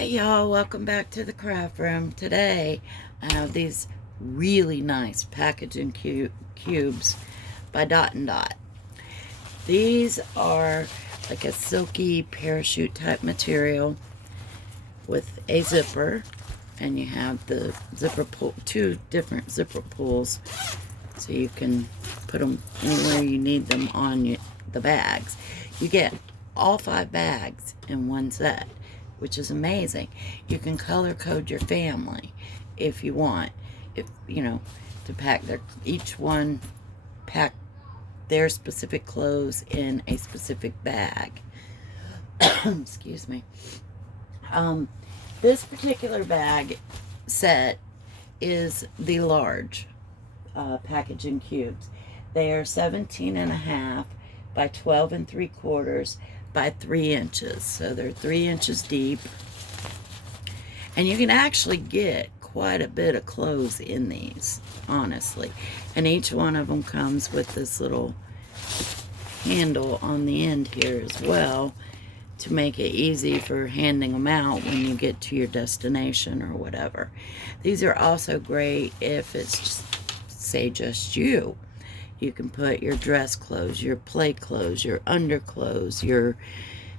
Hey y'all, welcome back to the craft room. Today I have these really nice packaging cubes by Dot&Dot. These are like a silky parachute type material with a zipper, and you have the zipper pull, two different zipper pulls, so you can put them anywhere you need them on the bags. You get all 5 bags in one set, which is amazing. You can color code your family if you want, if you know, to pack each one pack their specific clothes in a specific bag. Excuse me. This particular bag set is the large packaging cubes. They are 17.5 by 12 3/4 by 3 inches. So they're 3 inches deep. And you can actually get quite a bit of clothes in these, honestly. And each one of them comes with this little handle on the end here as well, to make it easy for handing them out when you get to your destination or whatever. These are also great if it's just, say, just you. You can put your dress clothes, your play clothes, your underclothes,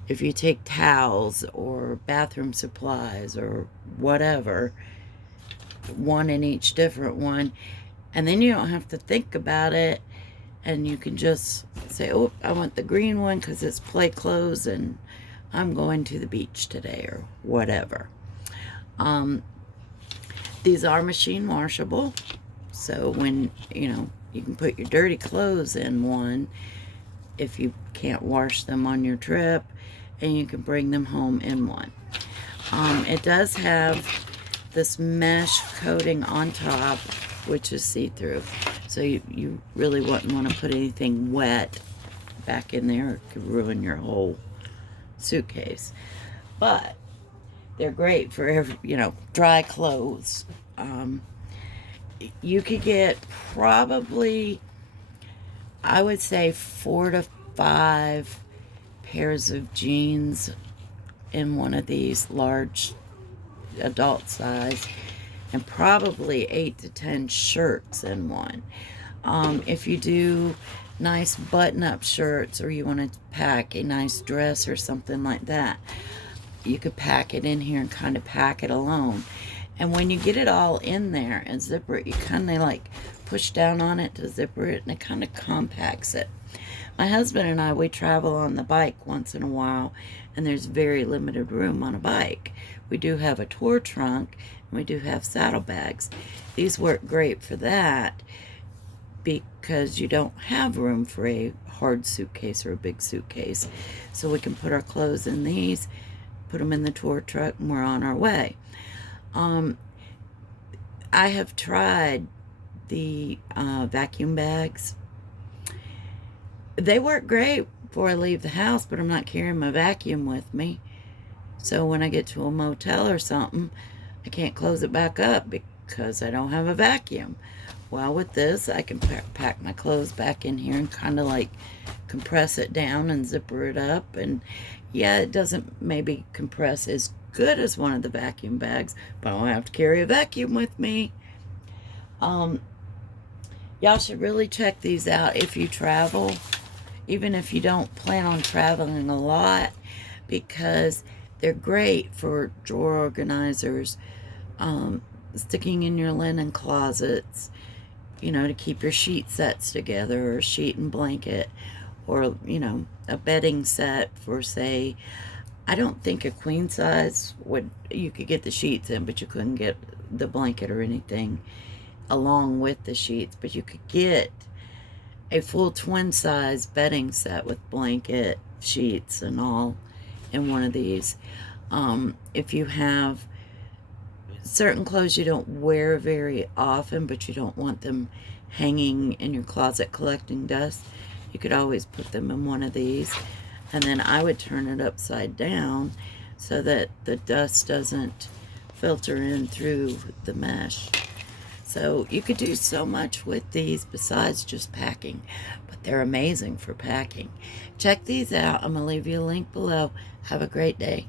if you take towels or bathroom supplies or whatever, one in each different one. And then you don't have to think about it, and you can just say, oh, I want the green one because it's play clothes and I'm going to the beach today or whatever. These are machine washable, so when, you can put your dirty clothes in one if you can't wash them on your trip, and you can bring them home in one. It does have this mesh coating on top, which is see-through, so you really wouldn't want to put anything wet back in there. It could ruin your whole suitcase. But they're great for dry clothes. You could get probably, I would say, 4 to 5 pairs of jeans in one of these large adult size, and probably 8 to 10 shirts in one. If you do nice button-up shirts, or you want to pack a nice dress or something like that, you could pack it in here and kind of pack it alone. And when you get it all in there and zipper it, you kind of like push down on it to zipper it, and it kind of compacts it. My husband and I, we travel on the bike once in a while, and there's very limited room on a bike. We do have a tour trunk, and we do have saddlebags. These work great for that because you don't have room for a hard suitcase or a big suitcase. So we can put our clothes in these, put them in the tour truck, and we're on our way. I have tried the vacuum bags. They work great before I leave the house, but I'm not carrying my vacuum with me. So when I get to a motel or something, I can't close it back up because I don't have a vacuum. Well, with this, I can pack my clothes back in here and kind of like compress it down and zipper it up. And yeah, it doesn't maybe compress as good as one of the vacuum bags, but I don't have to carry a vacuum with me. Y'all should really check these out if you travel, even if you don't plan on traveling a lot, because they're great for drawer organizers, sticking in your linen closets, to keep your sheet sets together, or sheet and blanket, or a bedding set for, say, I don't think a queen size you could get the sheets in, but you couldn't get the blanket or anything along with the sheets. But you could get a full twin size bedding set with blanket, sheets, and all in one of these. If you have certain clothes you don't wear very often, but you don't want them hanging in your closet collecting dust, you could always put them in one of these. And then I would turn it upside down so that the dust doesn't filter in through the mesh. So you could do so much with these besides just packing, but they're amazing for packing. Check these out. I'm going to leave you a link below. Have a great day.